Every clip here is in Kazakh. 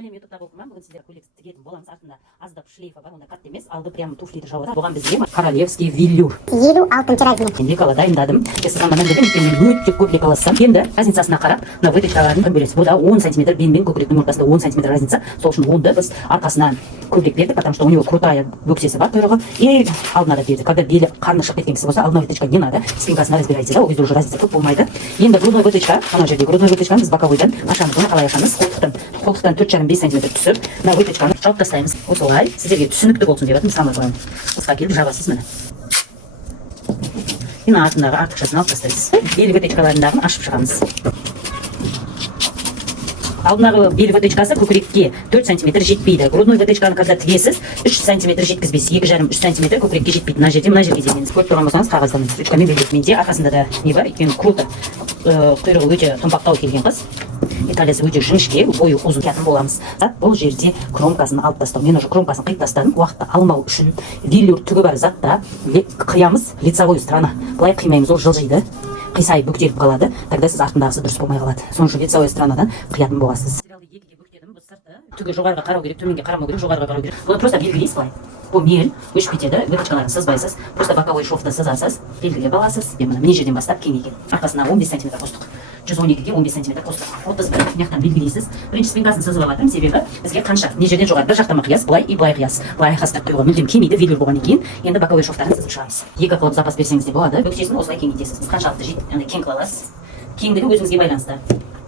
Сәлем ютубтағы оқырман, бүгін сіздер көйлек тігетін боламыз. Артында аздап шлейфі бар, онда қатты емес, алды прямо туфлиді жауады. Бұған бізге королевский велюр 56 размер. лекала дайындадым. Сызған мәнерден өте көп лекала сызсам. Енді разницасына қарап, мына выточкаларын бөлесіз. Бұда 10 см бен көкіректің ортасында 10 см разница. Сол үшін онды біз арқасына көбірек бердік, потому что у него крутая бөксесі бар құйрығы. И алдына да бердік. Когда белі қарны шығып кеткен кісі болса, алдына выточка не надо. Спинкасына разбирайте, да, ол кезде уже разница көп болмайды. Енді грудной выточка, ана жерде грудной выточканы біз боковойдан ашамыз. Оны қалай ашамыз? Қолтықтан 4,5 см түсіп, мына выточканы жауып тастаймыз. Осылай сіздерге түсінікті болсын деп жатырмын. Мысалы қоямын. Қысқа келіп жабасыз міне. И артындағы артықшасын алып тастайсыз. Белі выточкаларындағын ашып шығамыз. Алдындағы белі выточкасы көкірекке 4 см жетпейді. Грудной выточканы когда тігесіз, 3 см жеткізбейсіз. 2,5-3 см көкірекке жетпейді. Мына жерге дейміз. Көріп тұрған болсаңыз қағаздан выточкамен белдеп. Менде арқасында да не бар екен, круто. Құйрығы өте томпақтау келген қыз. Италиясы өте жіңішке, бойы ұзын киетін боламыз. Бұл жерде кромкасын алып тастау. Мен уже кромкасын қиып тастадым. Уақытты алмау үшін велюр түгі бар затта қиямыз лицевой сторона. Былай қимаймыз, ол жылжиды. Қисайып бүктеліп қалады. Тогда сіз артындағысы дұрыс болмай қалады. Соның үшін лицевой сторонадан қиятын боласыз. Түгі жоғарыға қарау керек, төменге қарамау керек, жоғарыға қарау керек. Бұны просто белгілейсіз былай. Бұл мел өшіп кетеді, выточкаларын сызбайсыз. Просто боковой шовты сызасыз, белгілеп аласыз. Мына жерден бастап кеңейген. Арқасына 15 см қостық. 112-ге 15 см қостық. 31 мектан белгілейсіз. Бірінші спинкасын сызып алатырмын, себебі бізге қанша не жерден жоғары бір жақтама қиясыз, былай и былай қиясыз. Былай айқастырып қоюға мүлдем келмейді, велюр болғаннан кейін. Енді боковой шовтарын сызып шығамыз. Екі қылып запас берсеңіз де болады. Бөксесін осылай кеңейтесіз. Қаншалықты кең қыла аласыз. Кеңдігі өзіңізге байланысты.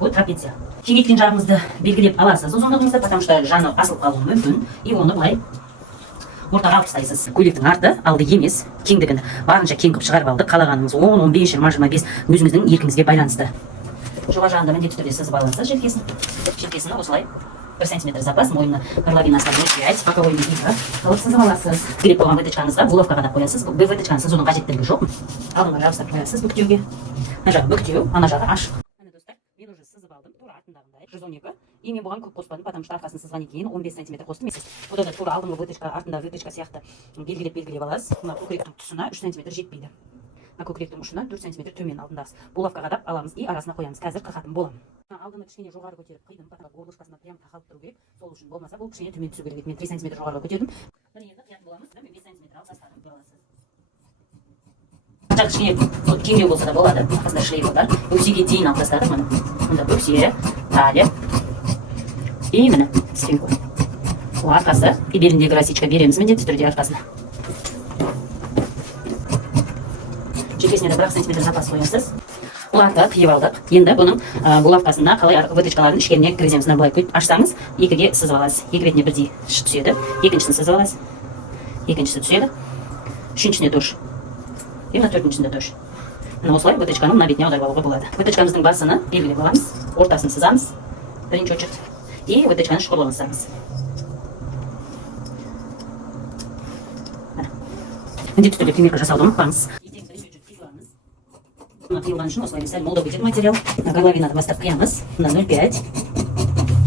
Бұл трапеция. Кеңейткен жағыңызды белгілеп аласыз ұзындығыңызды, потому что жаны асылып қалуы мүмкін. И оны былай ортаға алып тастайсыз. Көйлектің арты алды емес, кеңдігін барынша кең қылып шығарып алдық. Қалағаныңыз 10, 15, 20, 25 өзіңіздің еркіңізге байланысты. Жоғары жағында міндетті түрде сызып аласыз желкесін. Желкесін осылай 1 см запас, мойны горловинасынан 0,5, боковой мизинка қылып сызып аласыз. Керек болған выточкаңызға головка қадап қоясыз. Бұл выточканы сызудың қажеттілігі жоқ. Алдыңға жабыстырып қоясыз бүктеуге. Ана жағы бүктеу, ана жағы ашық. Мен уже сызып алдым, тура артындағындай 112. И мен бұған көп қоспадым, потому что арқасын сызғаннан кейін 15 см қостым. Бұда да тура алдыңғы выточка, артындағы выточка сияқты белгілеп аласыз. Мына көкіректің тұсына 3 см жетпейді. Мына көкіректің ұшына 4 см төмен алдындағыз. Булавка қадап аламыз и арасына қоямыз. Қазір қақатын боламын. Алдыны кішкене жоғары көтеріп қидым, потому что горлышқасына прям тақалып тұру керек. Сол үшін болмаса бұл кішкене төмен түсу керек. Мен 3 см жоғарыға көтердім. Енді қиятын боламыз. Мен 5 см алып тастадым. Кішкене кеңдеу болса да болады. Арқасында шлейфі бар. Бөксеге дейін алып тастадық міне. Мұнда бөксе, талия и міне спинка. Ол арқасы и беліндегі росичка береміз міндетті түрде арқасына. Желкесіне де 1 см запас қоясыз. Бұларды қиып алдық. Енді бұның булавкасына қалай выточкаларын ішкеріне кіргіземіз. Былай көйтіп ашсаңыз, екіге сызып аласыз. Екі бетіне бірдей түседі. Екіншісін сызып аласыз. Екіншісі түседі. Үшіншісіне тоже. И мына төртіншісінде тоже. Мына осылай выточканы мына бетіне аударып алуға болады. Выточкамыздың басыны белгілеп аламыз. Ортасын сызамыз. Бірінші очерт. И выточканы шұғырлығын сызамыз. Міндетті түрде примерка жасауды ұмытпаңыз. Қиылған үшін осылай сәл молдау кетеді материал. Горловинаны бастап қиямыз. Мына 0,5.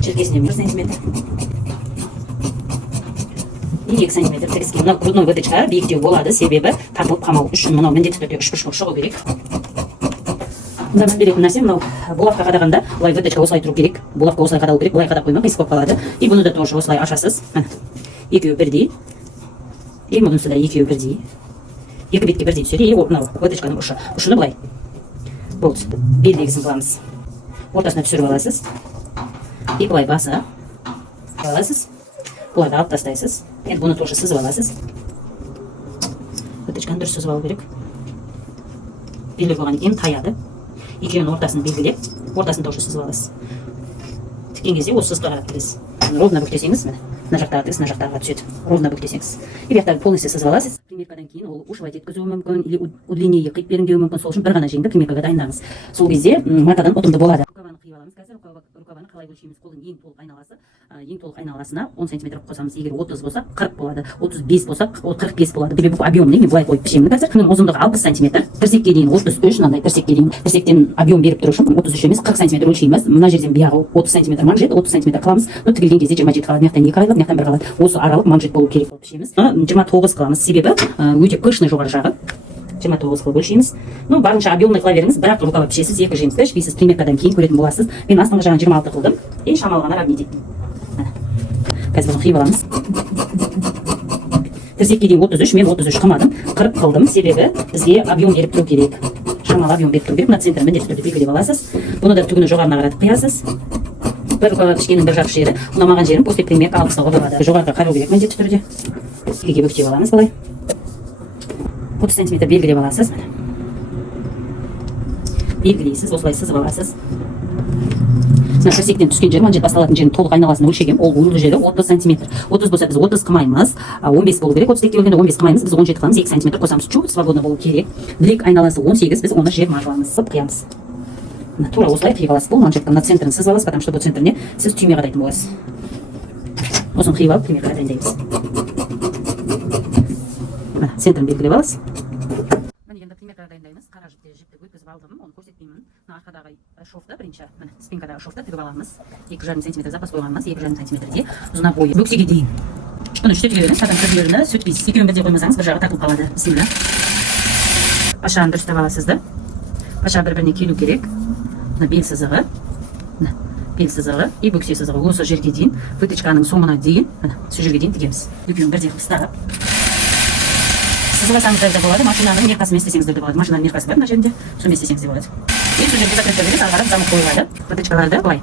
Желкесіне 1 см. И 2 см тірескен. Мына грудной выточка биіктеу болады, себебі тартылып қалмау үшін мынау міндетті түрде 3 бұрыш шығу керек. Мұнда біз беретін нәрсе мынау булавка қадағанда былай выточка осылай тұру керек. Булавка осылай қадалу керек, былай қадап қоймақ қисық болып қалады. И бұны да тоже осылай ашасыз. Екеуі бірдей. И мұнысы да екеуі бірдей. Екі бетке бірдей түседі. И мынау выточканың ұшы. Ұшыны былай. Болды. Белдегісін қыламыз. Ортасына түсіріп аласыз. И былай басы аласыз. Бұларды алып тастайсыз. Енді бұны тоже сызып аласыз. Выточканы дұрыс сызып алу керек. Белгілеп болғаннан кейін таяды. Екеуінің ортасын белгілеп, ортасын тоже сызып аласыз. Тіккен кезде осы сызғыға кіресіз. Ровно бүктесеңіз, мына жақтағы тігіс, мына жақтағы түседі. Ровно бүктесеңіз. И бұяқтағы полностью сызып аласыз. Примеркадан кейін ол ушивать еткізуі мүмкін, или удлинение қиып беріңдеуі мүмкін. Сол үшін бір ғана жеңді примеркаға дайындаңыз. Сол кезде матадан ұтымды болады. Рукаваны қиып аламыз қазір. Рукаваны қалай өлшейміз? Қолдың ең толық айналасы. Ең толық айналасына 10 см қосамыз. Егер 30 болса 40 болады, 35 болса 45 болады. Себебі бұл объемный, мен былай қойып пішемін қазір. Бұның ұзындығы 60 см. Тірсекке дейін 33, мынандай тірсекке дейін. Тірсектен объем беріп тұру үшін 33 емес 40 см өлшейміз. Мына жерден бияғы 30 см манжет, 30 см қыламыз. Тігілген кезде 27 қалады. Мияқтан 2 қалады, мияқтан 1 қалады. Осы аралық манжет болу керек болып пішеміз. 29 қыламыз. Себебі өте пышный жоғары жағы. 29 қылып өлшейміз. Барынша объемный қыла беріңіз. Бірақ рукава пішесіз, екі жемісті ішпейсіз. Примеркадан кейін көретін боласыз. Мен астыңғы жағын 26 қылдым. И шамалғаны равнить еттім. Қазір бұны қиып аламыз. Тірсекке дейін 33, мен 33 қымадым, 40 қылдым, себебі бізге объем беріп тұру керек. Шамалы объем беріп тұру керек. Мына центрін міндетті түрде белгілеп аласыз. Бұны да түгіні жоғарына қаратып қиясыз. Бір пішкенің бір жақ жері ұнамаған жерін после примерка алып тастауға болады. Жоғарыға қарау керек міндетті түрде. Екіге бүктеп аламыз былай. 30 см белгілеп аласыз. Белгілейсіз, осылай сызып аласыз. Тірсектен түскен жер, манжет басталатын жердің толық айналасын өлшегем. Ол ұлы жері 30 см. 30 болса біз 30 қымаймыз. 15 болу керек. 30 келгенде 15 қымаймыз. Біз 17 қыламыз. 2 см қосамыз. Чуть свободно болу керек. Білек айналасы 18, біз оны жер маржаламыз. Сып қиямыз. Тура осылай қиып аласыз. Бұл манжеттің мына центрін сызып аласыз, потому что бұл центріне сіз түйме қадайтын боласыз. Осыны қиып алып, примерка дайындаймыз. Центрін белгілеп аласыз. Енді примерка дайындаймыз. Қара жіпті өткізіп алдым, оны көрсетпеймін. Арқадағы шовты бірінші, спинкадағы шовты тігіп аламыз. 2,5 см запас қойғанымыз, 2,5 см-де ұзына бойы бөксеге дейін. Бұны үште тігеміз, сатан сүрлеріне сөйтпейсіз. Екеуін бірдей қоймасаңыз, бір жағы тартылып қалады. Бісміллә. Пашаны дұрыстап аласызды. Паша бір-біріне келу керек. Бел сызығы, и бөксе сызығы. Осы жерге дейін, вытычканың соңына дейін, сол жерге дейін тігеміз. Екеуін бірдей қылып ұстап. Сызыласаңыздар да болады, машинаның меркасымен істесеңіздер де болады. Машинаның меркасы бар мына жерінде, сонымен істесеңіз де болады. Сол жерге закрепті бересіз, ары қарап замок қойылады. Вытычкаларды былай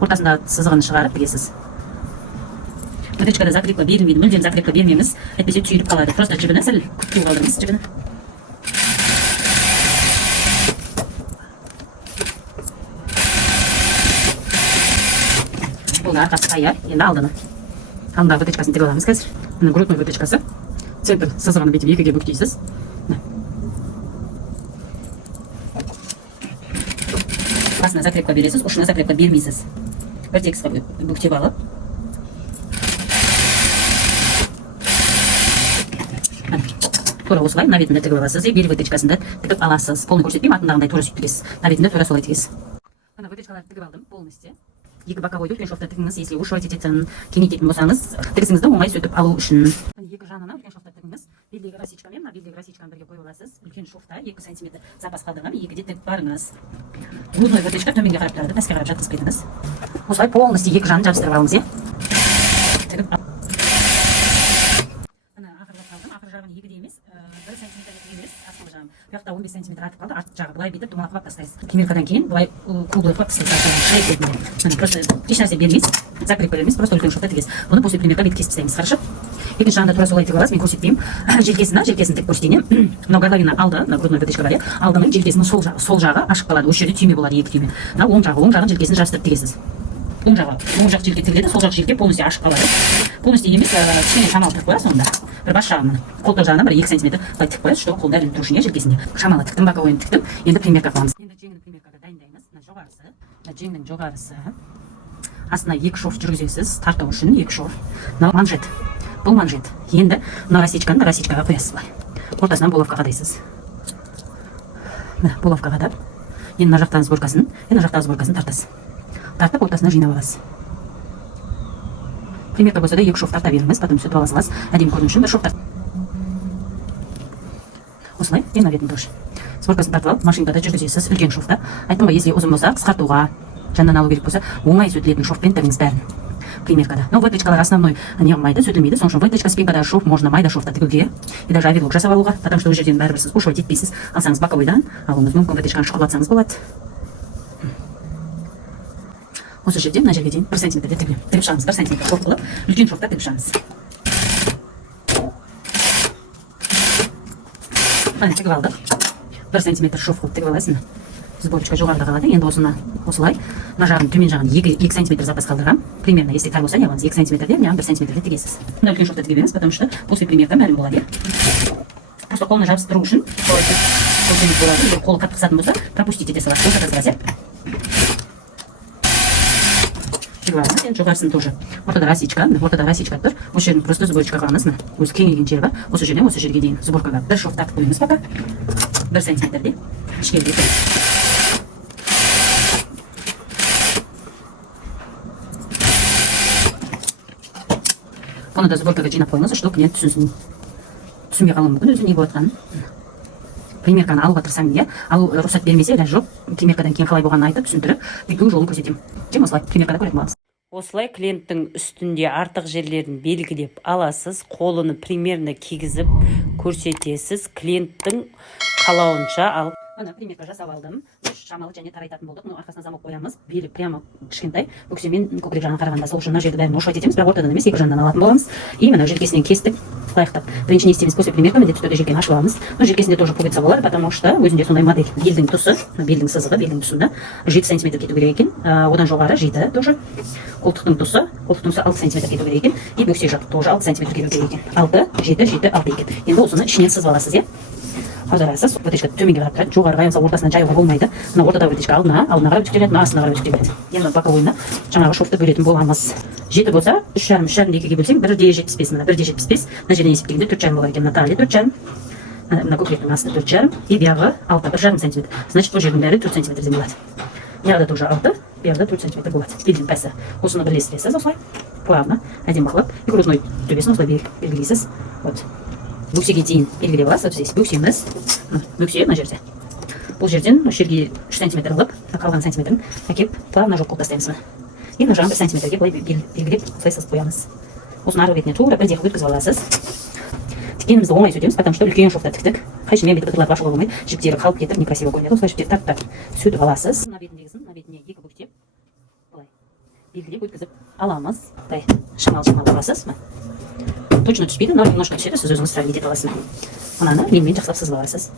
ортасында сызығын шығарып тігесіз. Вытычкада закрепка берілмейді, мүлдем закрепка бермейміз, әйтпесе түйіліп қалады. Просто жібіні сәл күтіп қалдырыңыз жібіні. Бұл да арқасы қая, енді алдыны. Алдындағы вытычкасын тігіп аламыз қазір. Мына грудной вытычкасы. Центр сызығаны бетіп екіге бүктейсіз. Басына закрепка бересіз, ұшына закрепка бермейсіз. Бір текстқа бүктеп алып. Тура осылай на бетінде тігіп аласыз, бел вытычкасында тігіп аласыз. Полны көрсетпеймін, атындағындай тура сөйтіп тігесіз. На бетінде тура солай тігесіз. Ана вытычкаларды тігіп алдым полностью. Екі боковойды үлкен шовта тігіңіз, если ушивать ететін, кеңейтетін болсаңыз, тігісіңізді оңай сөйтіп алу үшін. Екі жағына үлкен шовта тігіңіз. Белдегі расичкамен, белдегі расичканы бірге қойып аласыз. Үлкен шовта 2 см запас қалдырған, екіде тігіп барыңыз. Грудной вытычка төменге қарап тұрады, пәске қарап жатқызбайтыңыз. Осылай полностью екі жағын жабыстырып алыңыз, е. Тігіп ал. Ана ақырға қалдым, ақыр жағын екіде емес, 1 см емес, астыңғы жағын. Бұяқта 15 см артып қалды, артық жағы былай бетіп думалап тастайсыз. Кемеркадан кейін былай круглый қылып тастайсыз. Просто еш нәрсе бермейсіз, закрепка бермейсіз, просто үлкен шовта тігесіз. Бұны после примерка бет кесіп тастаймыз, хорошо? Екінші жағында тура солай тігіп аласыз, мен көрсетпеймін. Желкесін тігіп көрсетейін. Мынау горловина алды, грудной вытычка бар, алдының желкесінің сол жағы ашық қалады, осы жерде түйме болады, екі түйме. Мынау оң жағын желкесін жабыстырып тігесіз. Оң жақ желке тігіледі, сол жақ желке полностью ашық қалады. Полностью емес, кішкене шамалы тігіп қоясыз онда. Бір бас жағынан, қолтық жағынан бір 2 см былай тігіп қоясыз, чтобы қолда ілініп тұру үшін желкесінде. Шамалы тіктім, боковойын тіктім, енді примерка қыламыз. Енді жеңнің примеркада дайындаймыз. Жеңнің жоғарысы. Астына 2 шов жүргізесіз, тарту үшін 2 шов. Мынау манжет. Бұл манжет. Енді мына расичкаға қоясыз былай. Ортасынан булавка қадайсыз. Булавка қадап, енді мына жақтағы сборкасын тартасыз. Тартып ортасына жинап аласыз. Примерка болса да 2 шов тарта беріңіз, потом сөйтіп аласыз. Әдемі көріну үшін 1 шов тарт. Осылай, ең на бетін дұрыш. Сборкасын тартып алып, машинкада жүргізесіз, үлкен шовта. Айттым ба, если ұзын болса, қысқартуға, жанынан алу керек болса, оңай сөйтілетін шовпен тігіңіз бәрін. Примеркада. Но вытычкалар основной неғылмайды, сөйтілмейді. Соң үшін вытычка спинкадағы шов можно майда шовта тігуге. И даже аверлок жасап алуға, потому что ол жерден бәрібір сіз ушивать етпейсіз. Алсаңыз боковойдан, алуыңыз мүмкін вытычканы шұқылатсаңыз болады. Осы жерден мына жерге дейін 1 см тігіп шығамыз. 1 см шов қылып, үлкен шовта тігіп шығамыз. Міне тігіп алдық. 1 см шов қылып тігіп аласың. Сборочка жоғарыда қалады. Енді осыны осылай, мына жағын төмен жағын 2 см запас қалдырғам. Примерно, если тар болса, неғылыңыз 2 см-ден, неғылың 1 см тігесіз. Мына үлкен шовта тігеміз, потому что после примерка мәлім болады. Просто қолына жабыстыру үшін, қолы қатты қысатын болса, пропустить ете саласыз. Енді жоғарысын тоже. Ортада расичка тұр. Осы жерін просто сборочка қылаңыз. Өзі кеңейген жері бар. Осы жерден осы жерге дейін сборкаға 1 шов тартып қойыңыз пока. 1 см-де. Ішкерге тұр. Бұны да сборкаға жинап қойыңыз, чтобы клиент түсінбей қалуы мүмкін, өзі не болып жатқанын. Примерканы алуға тырысамын, иә. Алу рұқсат бермесе, жоқ, примеркадан кейін қалай болғанын айтып, түсіндіріп, тігу жолын көрсетемін. Осылай примеркада көретін боламыз. Осылай клиенттің үстінде артық жерлерін белгілеп аласыз, қолыны примерно кигізіп көрсетесіз, клиенттің қалауынша ал. Ана примерка жасап алдым. Шамалы және тарайтатын болдық. Арқасына замок қоямыз. Белі прямо кішкентай. Өксемен көкірек жағына қарағанда сол үшін мына жерді бәрін ошайт етеміз, бірақ ортадан емес, екі жағынан алатын боламыз. И мына желкесінен кестік. Лайықтап. Бірінші не істейміз? После примерка міндетті түрде желкені ашып аламыз. Желкесінде тоже пуговица болады, потому что өзінде сондай модель. Белдің тұсы, белдің сызығы, белдің тұсында 7 см кету керек екен. Одан жоғары 7 тоже. Қолтықтың тұсы 6 см кету керек екен. И бөксе жақ тоже 6 см кету керек екен. 6, 7, 7, 6 екен. Енді осыны ішінен сызып аласыз, иә? Аударасыз. Вытычка төменге қарап тұрады. Жоғарыға яғни ортасынан жаюға болмайды. Мына ортада вытычка алдына қарап үтіктеледі, мына астына қарап үтіктеледі. Енді боковойына жаңағы шовты бөлетін боламыз. 7 болса, 3,5 2-ге бөлсең 1,75 мына 1,75. Мына жерден есептегенде 4,5 болады екен. Мына талия 4,5. Мына көкіректің асты 4,5 и бияғы 6, 1,5 см. Значит, бұл жердің бәрі 4 см болады. Яғда тоже 6, бияғда 4 см болады. Белдің пәсі. Осыны бірлестіресіз осылай. Плавно, әдемі бақылап, и грудной төбесін осылай белгілейсіз. Вот. Бөксеге дейін белгілеп аласыз. Вот здесь бөксеміз. Бөксе мына жерде. Бұл жерден жерге 3 см алып, қалған сантиметрін әкеп плавно жоқ қылып тастаймыз. И мына жағын 1 см-ге былай белгілеп осылай сызып қоямыз. Осыны арғы бетіне тура бірдей қылып өткізіп аласыз. Тіккенімізді оңай сөйтеміз, потому что үлкен шовта тіктік. Қайшымен бетті қытылап ашуға болмайды. Жіптері қалып кетіп, некрасиво көрінеді. Осылай жіптер тап-тап сөйтіп аласыз. Мына бетіндегісін, мына бетіне 2 бүктеп, былай белгілеп өткізіп аламыз. Былай шамал-шамал аласыз. Точно түспейді, но немножко түседі, сіз өзіңіз сравнить ете аласыз. Мынаны леңмен жақсылап сызып аласыз.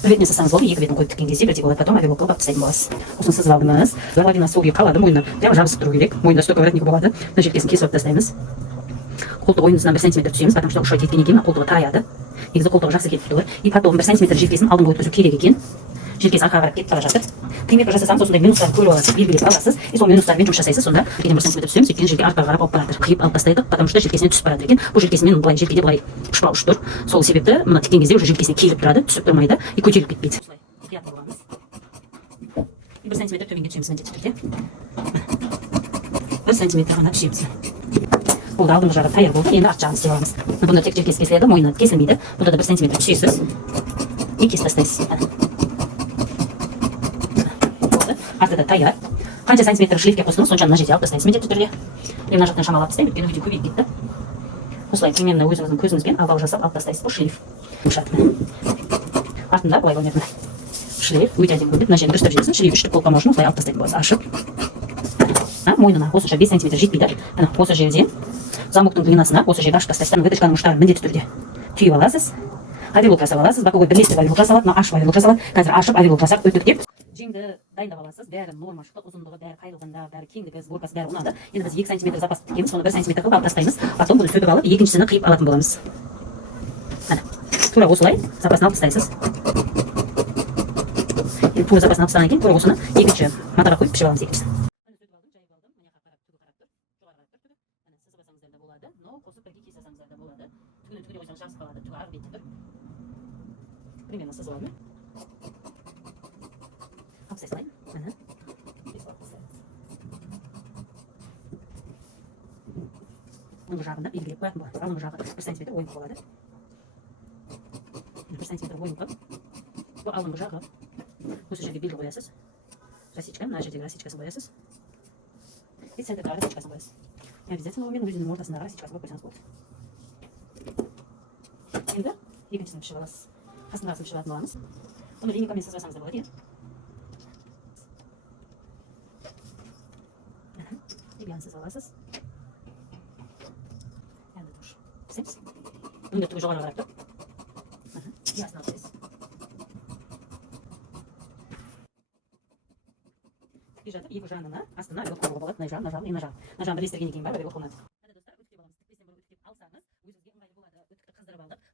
Бір бетіне сызсаңыз болды, екі бетін қойып тіккен кезде бірдей болады, потом авиабол қылып алып тастайтын боласыз. Осыны сызып алдыңыз. Горловина сол күйі қалады, мойны прямо жабысып тұру керек. Мойында стойка воротнигі болады. Мына желкесін кесіп алып тастаймыз. Қолтық ойынысынан 1 см түсеміз, потому что ушайт еткеннен кейін қолтығы тараяды. Негізі қолтығы жақсы кетіп тұр. И потом 1 см желкесін алдыңға өткізу керек екен. Желкесі арқаға қарап кетіп бара жатыр. Примерка жасасаңыз осындай минустарды көріп аласыз, белгілеп аласыз. И сол минустармен жұмыс жасайсыз, сонда 1 см түсеміз, өйткені желке арқаға қарап алып барады. Қиып алып тастайдық, потому что желкесіне түсіп барады екен. Бұл желкесімен былай желкеде былай ұшпа-ұш тұр. Сол себепті мына тіккен кезде уже желкесіне келіп тұрады, түсіп тұрмайды и көтеріліп кетпейді. Осылай қият боламыз. 1 см төменге түсеміз міндетті түрде. 1 см ғана түсеміз. Болды, алдыңғы жағы таяр болды, енді арт жағын істеп аламыз. Бұнда тек желкесі кесіледі, мойны кесілмейді. Бұнда да 1 см түсесіз и кесіп тастайсыз. Артыда таяр. Қанша сантиметр шлифке қостыңыз, сонша мына жерде алып тастайсыз міндетті түрде. Мына жақтан шамалап тастаймын, өйткені өте көбейіп кетті. Осылай примерно өзіңіздің көзіңізбен албау жасап алып тастайсыз. Бұл шлиф. Артында былай көрінеді. Шлиф өте әдемі көрінеді. Мына жерін дұрыстап жіберсін, шлиф үштік қолқа можно осылай алып тастайтын боласыз. Ашып. Мойнына осынша 5 см жетпейді. Осы жерден замоктың длинасына осы жерді ашып тастайсыз. Вытычканың ұштарын міндетті түрде түйіп аласыз. Авиабол жасап аласыз. Боковой бірлестіріп авиабол жасалады, мына ашып авиабол жасалады. Қазір ашып авиабол жасап үтіктеп жеңді дайындап аласыз. Бәрі норма шықты, ұзындығы бәрі қайылғанда, бәрі кеңдігі, сборкасы бәрі ұнады. Енді біз 2 см запас тікеміз, соны 1 см қылып алып тастаймыз. Потом бұны сөйтіп алып, екіншісін қиып алатын боламыз. Тура осылай запасын алып тастайсыз. Тура запасын алып тастағаннан кейін тура осыны екінші матаға қойып пішіп аламыз екіншісін. Примерно сызылады. Абсайслайм. Оң жағында белгілеп қоятын болады. Алдыңғы жағы 1 см ойын болады. 1 см ойын қылып, бұл алдыңғы жағы. Осы жерге белгі қоясыз. Росичка, мына жердегі росичкасын қоясыз. И центрдағы росичкасын қоясыз. Обязательно мен өзінің ортасындағы росичкасын қойып қойсаңыз болады. Енді екіншісін пішіп аласыз. Қасындасын пішіп алатын боламыз. Оны линейкамен сызбасаңыз да болады, иә. Бияны сызып аласыз. Енді тұр. Пісеміз. Бұнда түгі жоғары қарап тұр. Биясын алып тұресіз. Тікпей жатып, екі жағына астына авиабол қоюға болады. Мына жағын, мына жағын. Мына жағын бірлестіргеннен кейін барып авиабол қонады.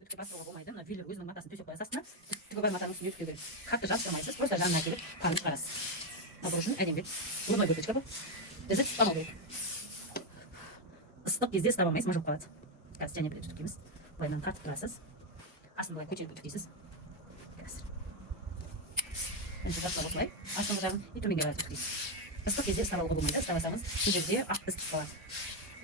Үтікке бастыруға болмайды. Мына вилер өзінің матасын төсеп қоясыз астына. Түгі бар матаның үстіне үтіктеу керек. Қатты жабыстырмайсыз, просто жанына әкеліп таңып шығарасыз. Бұл үшін әдемі бет. Грудной вытычка бұл. Дізіп ұстамау керек. Ыстық кезде ұстап алмайсыз, мыжылып қалады. Қазір және білет үтіккеміз. Былайынан тартып тұрасыз. Астын былай көтеріп үтіктейсіз. Қазір. Енді жақсылап осылай. Астыңғы жағын и төменге қарап үтіктейсіз. Ыстық кезде ұстап алуға болмайды. Ұстамасаңыз, бұл жерде ақ із түсіп қалады.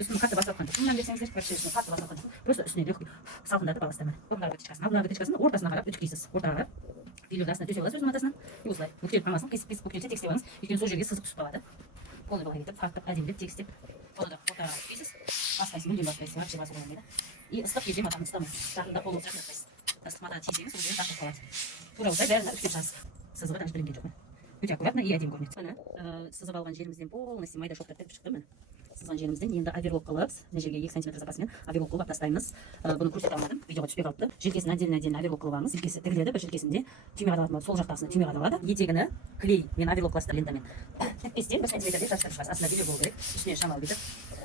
Üstünü katı basatқан жоқпын. Мынаны берсеңіздер, вообще үстіне қатты басатқан жоқпын. Просто үстіне легкий салқындатып аласыздар. Мына вытычкасын, мына вытычкасын ортасына қарап үтіктейсіз. Ортаға қарап. Вилерді астына төсеп аласыз өз матасына. И осылай. Бүктеліп қалмасын, қисып-қисып бүктелсе тексеп алыңыз. Өйткені сол жерге сызып түсіп қалады. қолы былай етіп қаттып әдемілеп тегістеп оны да ортаға түспейсіз. Баспайсыз, мүлдем баспайсыз, вообще басуға болмайды. И ыстық кезде матаны ұстамай, жақында қолыңызды жақындатпайсыз. Ыстық матаны тиесеңіз, ол жерден тартып қалады. Тура осылай бәрін үтіктеп шығасыз. Сызығы даже білінген жоқ. Өте аккуратно и әдемі көрінеді. Міне сызып алған жерімізден полностью майда шоқтар тігіп шықты. Міне сызған жерімізден енді оверлок қылып, мына жерге 2 см запасымен оверлок қылып тастаймыз. Бұны көрсете алмадым, видеоға түспей қалыпты. Желкесін отдельно оверлок қылып алыңыз. Желкесі тігіледі, бір желкесінде түйме қадалатын болады, сол жақтағысына түйме қадалады. Етегіні клей мен оверлок кластыр лентамен тікпестен 1 см жабыстырып шығасыз. Астында велюр болу керек, ішіне шамал бүйтіп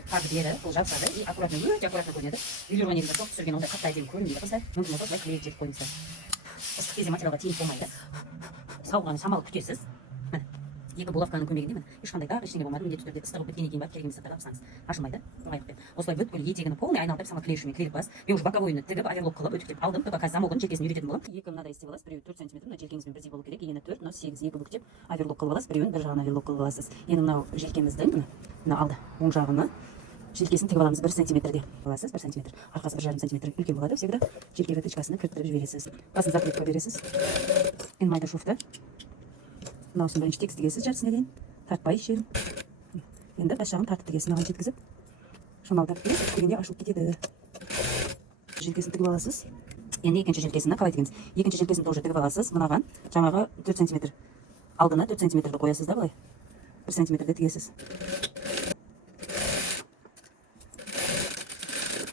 қағып бері бұл жабысады и аккуратно, өте аккуратно көрінеді. Велюрға негізі шоқ түсірген ондай қатты әдемі көрінбейді. Осылай мүмкін болса осылай клей жетіп қойыңыздар. Ыстық кезде материалға тиіп болмайды. Сауылғаны шамал күтесіз. Екі булавканың көмегінде ешқандай тағы ештеңе болмады. Міндетті түрде ыстығы біткеннен кейін барып керегіңіз сақтап алсаңыз ашылмайды. Оңайлықпен. Осылай бүткіл етегіні полный айналдырып сама клей ұшымен клейлік бас. Мен уже боковойны тігіп оверлок қылып үтіктеп алдым. ТПК замогын желкесін үйрететін боламын. Екі мынадай істеп аласыз. Біреуі 4 см, мына желкеңізбен бірдей болу керек. Ені 4, мынау 8, екі бүктеп оверлок қылып аласыз. Біреуін бір жағына оверлок қылып аласыз. Енді мынау желкеміздің мына алды оң жағына желкесін тігіп аламыз 1 см-де аласыз. 1 см. Арқасы 1,5 см үлкен болады всегда. Желке вытычкасына кіріктіріп жібересіз. Басын заклепка бересіз. Енді майда шовты. Мынаусын бірінші тегіс тігесіз жартысына дейін. Тартпай шерім. Енді бас жағын тартып тігесіз. Мынаған жеткізіп шамал тартып тігенде ашылып кетеді. Желкесін тігіп аласыз. Енді екінші желкесін қалай тігеміз? Екінші желкесін тоже тігіп аласыз. Мынаған жаңағы 4 см алдына 4 см қоясыз да былай. 1 см-де тігесіз.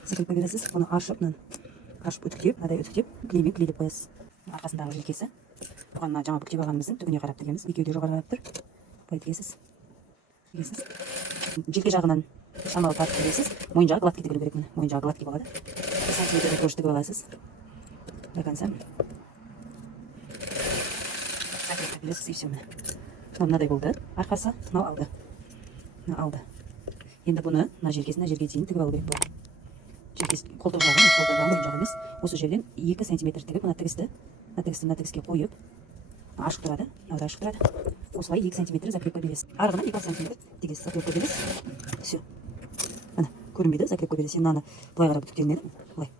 Секіліп бересіз. Оны ашып өтіктеп, мынадай өтіктеп, клеймен клейлеп қоясыз. Арқасындағы желкесі. Бұған жаңа бүктеп алғанымыздың түбіне қарап тігеміз. Екеуі де жоғары қарап тұр. Былай тігесіз. Желке жағынан шамалы тартып тігесіз. Мойын жағы гладкий тігілу керек. Мойын жағы гладкий болады. 1 см тоже тігіп аласыз. До конца. Закрепіп бересіз и все. Мынадай болды. Арқасы, мынау алды. Мына алды. Енді бұны мына желкесіне жерге дейін тігіп алу керек болады. Желкесі қолтық жағы, мойын жағы емес. Осы жерден 2 см тігіп, мына тігіске қойып, ашық тұрады, мынау ашық тұрады. Осылай 2 см закрепка бересіз. Арғынан 2 см тігесіз, закрепка бересіз. Все. Мына көрінбейді, закрепка бересіз. Мынаны былай қарап үтіктелінеді. Былай.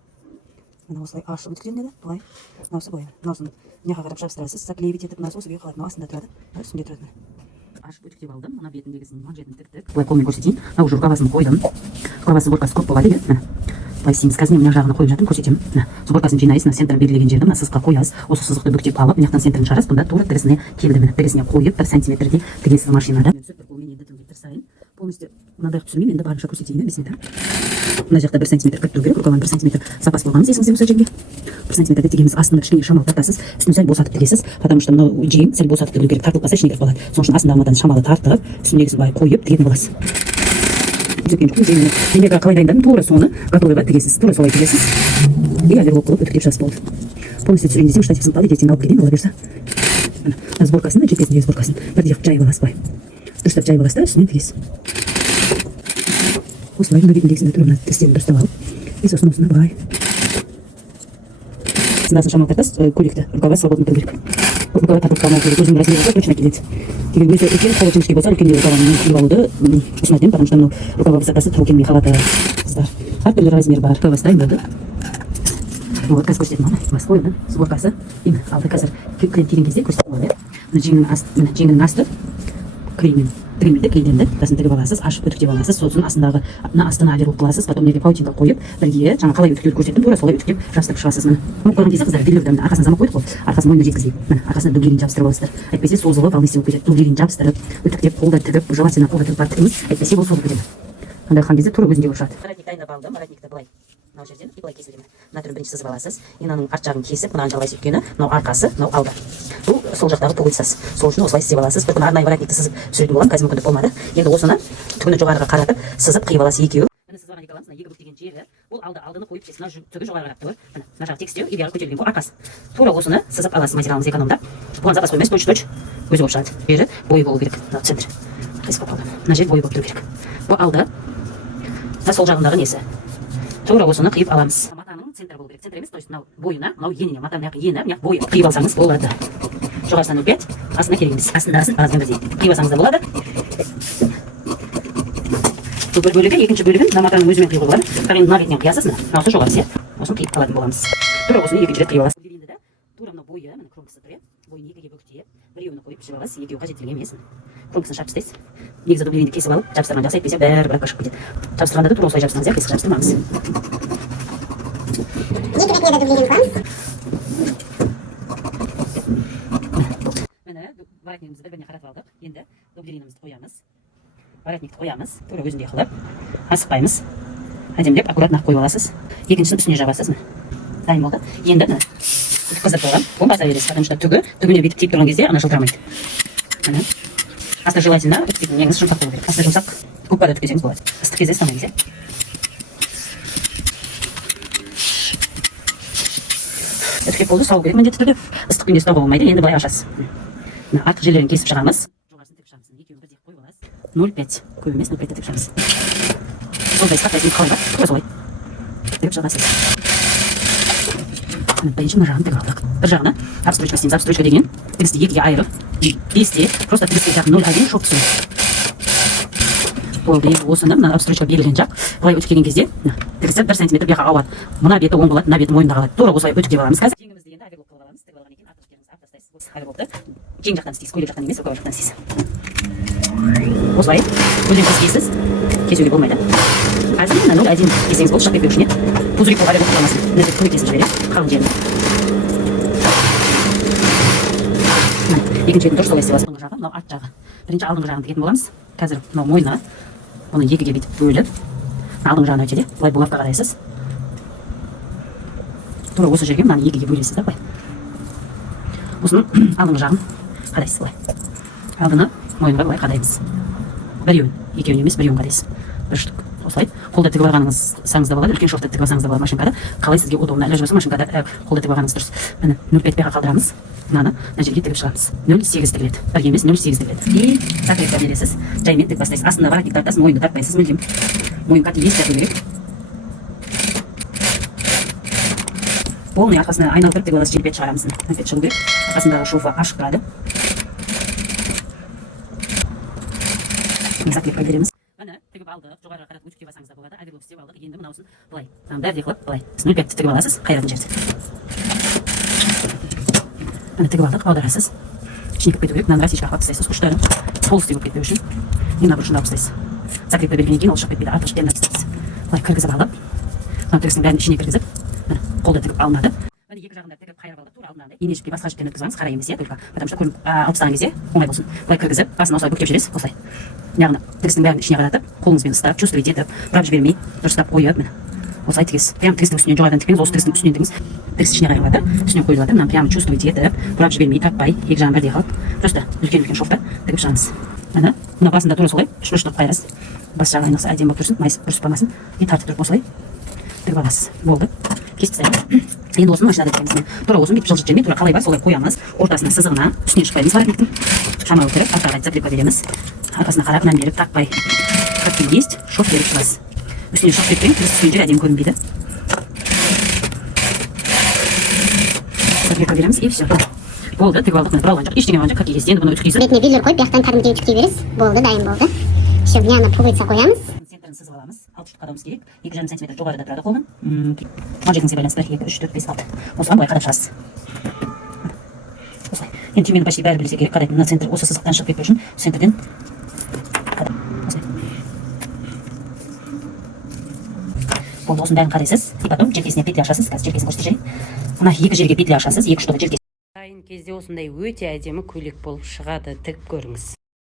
Мына осылай ашып үтіктелінеді. Былай. Мынаусы былай. Мынаусын мынаға қарап жабыстырасыз, заклеивать етіп, мынаусы осы күйге қалады. Мынау астында тұрады, мынау үстінде тұрады. Ашып үтіктеп алдым. Мына бетіндегісін манжетін тіктік. Былай қолмен көрсетейін. Мына уже рукавасын қойдым. Рукавасы сборкасы көп болады еді. Мына. Былай істейміз. Қазір мына жағына қойып жатырмын, көрсетемін. Мына сборкасын жинайсыз, мына центрін белгілеген жерді мына сызыққа қоясыз. Осы сызықты бүктеп алып, мына жақтан центрін шығарасыз. Бұнда тура тігісіне келді. Міне тігісіне қойып 1 см-де тігесіз машинада. Полностью мынандай түсірмеймін, енді барынша көрсетейін. Бесмет. Мына жақта 1 см кіріп тұру керек. Рукаваны 1 см запас болғаныз есіңізде осы жерге. 1 см тігеміз. Астында кішкене шамал тартасыз. Үстін сәл босатып тігесіз. Потому что мынау жең сәл босатып тігілу керек. Тартылып қалса ішіне кіріп қалады. Соның үшін астындағы мынадан шамалы тартып, үстіндегісін былай қойып тігетін боласыз. Демек қалай дайындадым, тура соны готовыйға тігесіз. Тура солай тігесіз. И оверлок қылып үтіктеп шығасыз болды. Полностью түсірейін десем, штатив сымтал етектен алып келейін, бола берсе. Сборкасын, желкесіндегі сборкасын бірдей жайып аласыз былай. Дұрыстап жайып аласыз да, үстінен тігесіз. Осылай мына бетіндегісін тура мына тістен дұрыстап алып, и сосын осыны былай. Сындасын шамал тартасыз, көйлекті, рукава свободно тұру керек. Рукава тартып қалмау керек, өзінің размері точно келеді. Егер өзі үлкен қолы жіңішке болса, үлкендегі рукаваны киіп алуды ұсынатын, потому что мынау рукава высокасы тұру келмей қалады қыздар. Әртүрлі размер бар. Рукава дайындады. Вот қазір көрсетемін оны. Бас қойды, сборкасы. Енді алды қазір клиент келген кезде көрсетіп болады. Жеңінің асты клеймен тігілмейді, клейденді. Тасын тігіп аласыз, ашып үтіктеп аласыз. Сосын астындағы астына оверлок қыласыз, потом неге паутинка қойып, бірге жаңа қалай үтіктеуді көрсеттім, тура солай үтіктеп жабыстырып шығасыз. Міне. Қойған кезде қыздар велюрді арқасына замақ қойдық қой, арқасын мойнына жеткізбей. Міне арқасына дуглерин жабыстырып аласыздар. Әйтпесе созылып, волнистый болып кетеді. Дуглерин жабыстырып, үтіктеп, қолда тігіп, желательно қолда тігіп барып тігіңіз. Әйтпесе ол солып кетеді. Андай қылған кезде тура өзінде ұршады. Воротник дайындап алдым, воротникті былай. Мынау жерден и былай кесілген. Мына түрін бірінші сызып аласыз. Мынаның арт жағын кесіп, мынаған жалғай сөйткені, мынау арқасы, мынау алды. Бұл сол жақтағы пуговицасы. Сол үшін осылай істеп аласыз. Бір күні арнайы воротникті сызып түсіретін боламын, қазір мүмкіндік болмады. Енді осыны түгіні жоғарыға қаратып, сызып қиып аласыз екеуі. Міне сызып алған екі аламыз, мына екі бүктеген жері. Бұл алдыны қойып жесін, мына түгі жоғары қарап тұр. Міне мына жағы текстеу, и бері көтерілген бұл арқасы. Тура осыны сызып аласыз, материалыңызды экономдап. Бұған запас қоймайсыз, точ-точ өзі ұқсайды. Жері бойы болу керек. Центр. Мына жер бойы болып тұру керек. Бұл алды. Сол жағындағы несі. Тура осыны қиып аламыз. Матаның центрі болу керек. Центр емес, то есть мынау бойына, мынау еніне, матаның ені, мына бойы қиып алсаңыз болады. Жоғарысынан 5, астына керек емес. Астындасын аразбен бірдей. Қиып алсаңыз да болады. Бұл бір бөлігі, екінші бөлігін мына матаның өзімен қиып болады. Бірақ енді мына бетінен қиясыз, мына осы жоғарысы, осыны қиып қалатын боламыз. Тура осыны екінші рет қиып аласыз. Тура мына бойы, міне кромкасы тұр, бойын екіге бүктеп, біреуін қойып пішіп аласыз, екеуі қажеттілік емес. кромкасын шарп істейсіз. Негізі дублеринді кесіп алып, жабыстырған жақсы, әйтпесе бәрі бір қашып кетеді. Жабыстырғанда да тура осылай жабыстырыңыз, иә, кесіп жабыстырмаңыз. Екі бетіне де дублерин қоямыз. Міне, воротнигімізді бір-біріне қаратып алдық. Енді дублеринімізді қоямыз. Воротникті қоямыз, тура өзіндей қылып, асықпаймыз. Әдемілеп, аккуратно қойып аласыз. Екіншісін үстіне жабасыз. Дайын болды. Енді қызып болған. Оны баса бересіз, потому что түгіне бүйтіп тиіп тұрған кезде ана жылтырамайды. Астық желательно, неңіз жұмсақ болу керек. Астық жұмсақ, көкпарды түкесеңіз болады. Ыстық кезде салмаймыз, иә. Түкеп болды, салу керек міндетті түрде. Ыстық күнде ұстауға болмайды, енді былай ашасыз. Артық жерлерін кесіп шығамыз. Жоғарысын тік шығамыз. Екеуін бірдей қойып аласыз. 0,5 көп емес, 0,5-те тік шығамыз. Сондай сақтайсың қалайда, тура солай. Тігіп шығасыз. Бірінші мына жағын тігіп алдық. Бір жағына обстрочка істейміз. Обстрочка деген тігісті екіге айырып, бесте просто тігіске жақ 0,1 шоқ түсіру. Болды, енді осыны мына обстрочка берілген жақ былай өтіп келген кезде тігісі 1 сантиметр бияға ауады. Мына беті оң болады, мына беті мойнында қалады. Тура осылай өтіп кеп аламыз. Қазір кеңімізді енді аверлоп қылып аламыз. Тігіп алған екен, артық жеріңізді алып тастайсыз. Аверлопты кең жақтан істейсіз, көйлек жақтан емес, рукав жақтан істейсіз. Осылай көлден кескейсіз, кесуге болмайды. Қазір мына 0,1 кесеңіз болды, шық кетпеу үшін. Пузырик болып аверлоп қылмасын. Мына көйлек кесіп жібереді, қалың жеріне. Екінші бетін дұрыс солай істеп аласыз. Алдыңғы жағы, мынау арт жағы. Бірінші алдыңғы жағын тігетін боламыз. Қазір мынау мойны, оны екіге бүйтіп бөліп, алдыңғы жағын өтеді. Былай бұлапқа қарайсыз. Тура осы жерге мынаны екіге бөлесіз да, былай. Осының алдыңғы жағын қарайсыз былай. Алдыны мойынға былай қадаймыз. Біреуін, екеуін емес, біреуін қадайсыз. Бір штук. Осылай. Қолда тігіп алғаныңыз да болады, үлкен шоқта тігіп алсаңыз да болады машинкада. Қалай сізге удобно, әлі жүрсе машинкада қолда тігіп алғаныңыз дұрыс. Міне 0,5-ге қалдырамыз. Мынаны мына жерге тігіп шығамыз. 0,8 тігіледі. Бірге емес 0,8 тігіледі. И закрепка бересіз. Жаймен тігіп бастайсыз. Астында воротник тартасыз, мойынды тартпайсыз, мүлдем. Мойын қатты естіру керек. Полный арқасына айналып тігіп аласыз, желпет шығарамыз. Опять шығу керек. Арқасындағы шуфы ашық тұрады. Закрепка береміз. Тігіп алдық, жоғарыға қаратып өтіп кеп алсаңыз да болады. Аверлоп істеп алдық. Енді мынаусын былай. Бәрдей қылып, былай. 0,5-ті тігіп аласыз, қайратын жерде. Міне тігіп алдық, аударасыз. Ішіне кіріп кету керек, мынаны растичка қылып тастайсыз, ұштарын толыстай болып кетпеу үшін. Енді мына бұрышын алып тастайсыз. Закрепка бергеннен кейін ол шығып кетпейді, артық жерден тастайсыз. Былай кіргізіп алып, мына тігістің бәрін ішіне кіргізіп, қолда тігіп алынады. Міне екі жағында тігіп қайырып алдық, тура алдынан ине жіпке басқа жіптен өткізіп алыңыз, қара емес, иә, только потому что алып тастаған кезде оңай болсын. Былай кіргізіп, басын осылай бүктеп жібересіз, осылай. Яғни тігістің бәрін ішіне қаратып, қолыңызбен ұстап, чувствовать етіп, бұрап жібермей, дұрыстап қойып, міне. Осылай тігесіз. Прям тігістің үстінен жоғарыдан тікпеңіз, осы тігістің үстінен тігіңіз. Тігіс ішіне қайырылады, үстіне қойылады, мынаны прямо чувствовать етіп, бұрап жібермей, тартпай, екі жағын бірдей қылып, просто үлкен шоқта тігіп шығамыз. Міне, мына басында тура солай, үш бұрыштық қайырасыз. Бас жағы айналса әдемі болып тұрсын, майыс бұрыс болмасын. И тартып тұрып осылай тігіп аласыз. Болды. Кесіп тастаймыз. Енді осыны машинада тігеміз. Тура осыны бүйтіп жылжытып жібермей, тура қалай бар солай қоямыз. Ортасына сызығына, үстінен шықпаймыз воротниктің. Шамалы тұрып, артқа закрепка береміз. Арқасына қарап, мән беріп, тартпай. Как есть, шоқ беріп шығасыз. Үстіне шоқ беріп, тігіс түскен жер әдемі көрінбейді. Закрепка береміз, и все. Болды, тігіп алдық, бір алған жоқ, ештеңе алған жоқ, как есть. Енді бұны үтіктейсіз. Бетіне биллер қойып, бияқтан кәдімгідей үтіктей бересіз. Болды, дайын болды. Все, мынаны пуговица қоямыз. Центрін сызып аламыз. 6 штук қадауымыз керек. 2,5 сантиметр жоғарыда тұрады қолдың. Мына жеріңізге байланысты 1, 2, 3, 4, 5, 6. Осыған былай қадап шығасыз. Осылай. Енді түймені почти бәрі білсе керек. Қадайтын мына центр осы сызықтан шығып кетпеу үшін центрден қадап. Осылай. Болды, осының бәрін қадайсыз. И потом желкесіне петля ашасыз. Қазір желкесін көрсете жайын. Мына екі жерге петля ашасыз. 2 штук желкесі. Дайын кезде осындай өте әдемі көйлек болып шығады. Тігіп көріңіз.